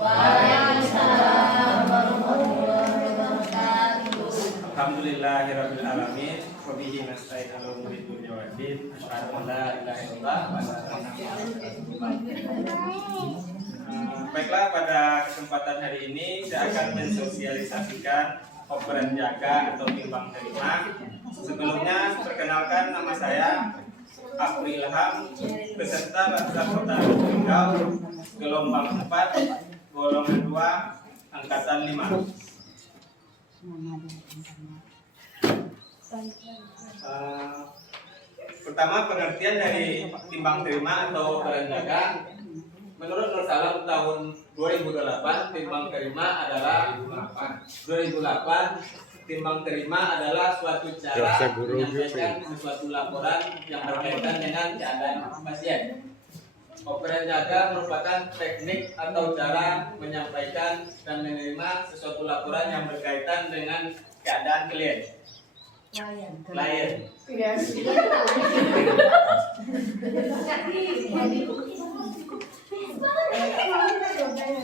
Waalaikumsalam warahmatullahi wabarakatuh. Alhamdulillahirabbil alamin. Wa bihi nasta'in 'ala umuri dunya waddin. Asyhadu an la ilaha illallah wa asyhadu anna Muhammadan rasulullah. Baiklah, pada kesempatan hari ini saya akan mensosialisasikan operan jaga atau timbang terima. Sebelumnya perkenalkan, nama saya Afri Ilham, peserta Laskar Kota Riau, gelombang 4, golongan 2, angkatan 5. Pertama, pengertian dari timbang terima atau operan jaga. Menurut Nur Salam tahun 2008, timbang terima adalah 2008 timbang terima adalah suatu cara menyampaikan suatu laporan yang berkaitan dengan keadaan pasien. Operan jaga merupakan teknik atau cara menyampaikan dan menerima sesuatu laporan yang berkaitan dengan keadaan klien.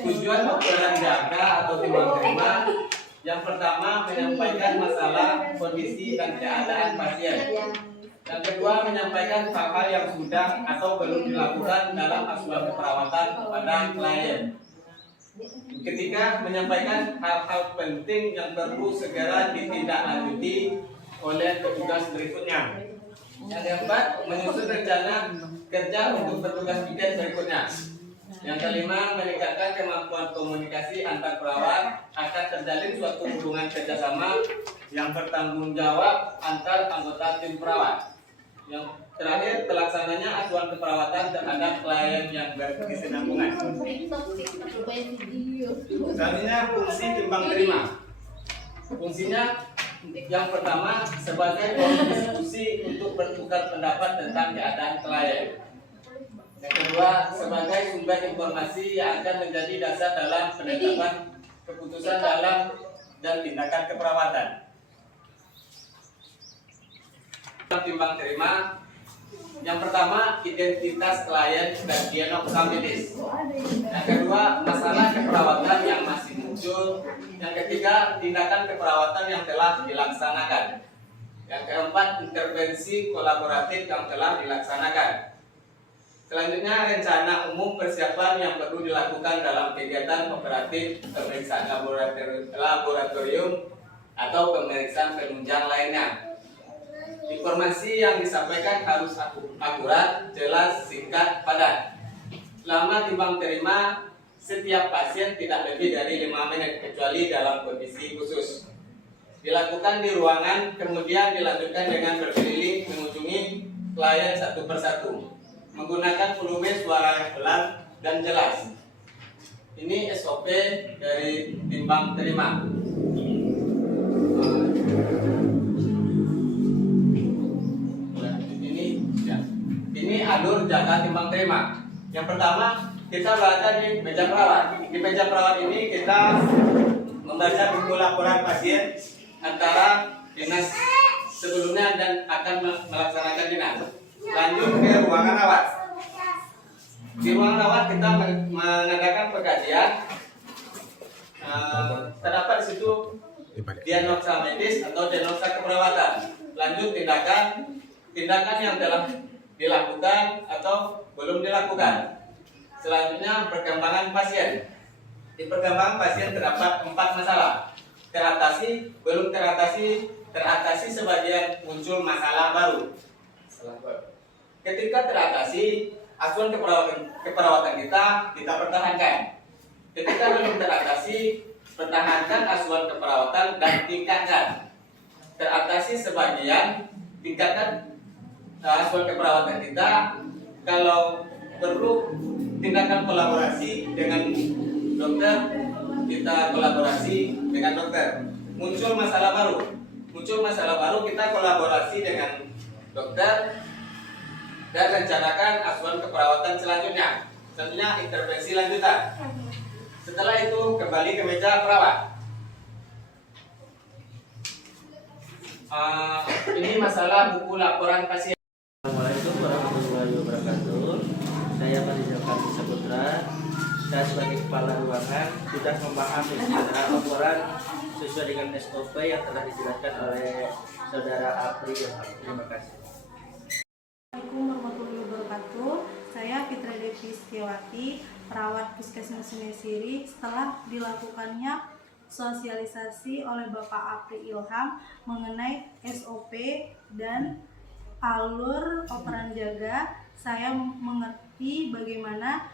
Tujuan operan jaga atau timbang terima yang pertama menyampaikan masalah, kondisi dan keadaan pasien. Yang kedua menyampaikan hal-hal yang sudah atau belum dilakukan dalam asuhan keperawatan kepada klien. Ketiga menyampaikan hal-hal penting yang perlu segera ditindaklanjuti oleh petugas berikutnya. Yang keempat menyusun rencana kerja untuk petugas piket berikutnya. Yang kelima, meningkatkan kemampuan komunikasi antar perawat akan terjalin suatu hubungan kerjasama yang bertanggung jawab antar anggota tim perawat. Yang terakhir, pelaksananya asuhan keperawatan terhadap klien yang berkesinambungan. Selanjutnya, fungsi timbang terima. Fungsinya yang pertama sebagai diskusi untuk bertukar pendapat tentang keadaan klien. Yang kedua, sebagai sumber informasi yang akan menjadi dasar dalam penetapan keputusan dalam dan tindakan keperawatan. Timbang terima. Yang pertama, identitas klien dan diagnosa medis. Yang kedua, masalah keperawatan yang masih muncul. Yang ketiga, tindakan keperawatan yang telah dilaksanakan. Yang keempat, intervensi kolaboratif yang telah dilaksanakan. Selanjutnya, rencana umum persiapan yang perlu dilakukan dalam kegiatan operatif pemeriksaan laboratorium atau pemeriksaan penunjang lainnya. Informasi yang disampaikan harus akurat, jelas, singkat, padat. Selama timbang terima, setiap pasien tidak lebih dari 5 menit kecuali dalam kondisi khusus. Dilakukan di ruangan, kemudian dilanjutkan dengan berkeliling mengunjungi klien satu persatu. Menggunakan volume suara yang pelan dan jelas. Ini SOP dari timbang terima. Ini alur jaga timbang terima. Yang pertama, kita berada di meja perawat. Di meja perawat ini kita membaca buku laporan pasien antara dinas sebelumnya dan akan melaksanakan dinas. Lanjut ke ruangan rawat. Di ruangan rawat kita mengadakan pengkajian. Terdapat di situ diagnosa medis atau diagnosa keperawatan. Lanjut tindakan yang telah dilakukan atau belum dilakukan. Selanjutnya perkembangan pasien. Di perkembangan pasien terdapat 4 masalah. Teratasi, belum teratasi sebagian muncul masalah baru. Ketika teratasi, asuhan keperawatan kita pertahankan. Ketika belum teratasi, pertahankan asuhan keperawatan dan tingkatkan. Teratasi sebagian, tingkatkan asuhan keperawatan kita. Kalau perlu tindakan kolaborasi dengan dokter, kita kolaborasi dengan dokter. Muncul masalah baru, kita kolaborasi dengan dokter dan rencanakan asuhan keperawatan selanjutnya. Selanjutnya intervensi lanjutan. Setelah itu kembali ke meja perawat. Ini masalah buku laporan pasien. Assalamualaikum warahmatullahi wabarakatuh. Saya Fariza Saputra, dan sebagai kepala ruangan sudah memahami segala laporan sesuai dengan SOP yang telah dijelaskan oleh Saudara Apri Ilham. Terima kasih. Assalamualaikum warahmatullahi wabarakatuh. Saya Fitra Devi Setiawati, perawat Puskesmas Sungai Siri. Setelah dilakukannya sosialisasi oleh Bapak Apri Ilham mengenai SOP dan alur operan jaga, saya mengerti bagaimana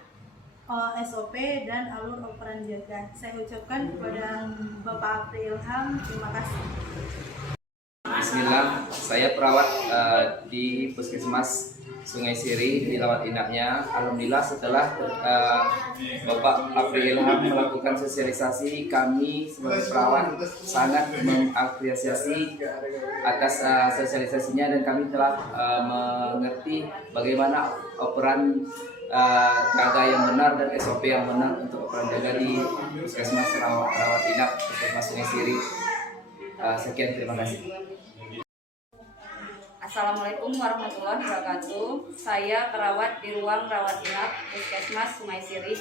SOP dan alur operan jaga. Saya ucapkan kepada Bapak Apri Ilham terima kasih. Bismillah, saya perawat di Puskesmas Sungai Siri, dirawat inapnya. Alhamdulillah setelah Bapak Apri Ilham melakukan sosialisasi, kami sebagai perawat sangat mengapresiasi atas sosialisasinya, dan kami telah mengerti bagaimana operan jaga yang benar dan SOP yang benar untuk operan jaga di Puskesmas rawat inap Puskesmas Sungai Siri. Sekian, terima kasih. Assalamualaikum warahmatullahi wabarakatuh. Saya perawat di ruang rawat inap Puskesmas Sungai Siri.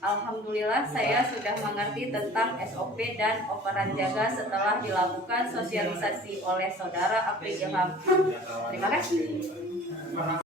Alhamdulillah saya sudah mengerti tentang SOP dan operan jaga setelah dilakukan sosialisasi oleh Saudara Apri Ilham. Terima kasih.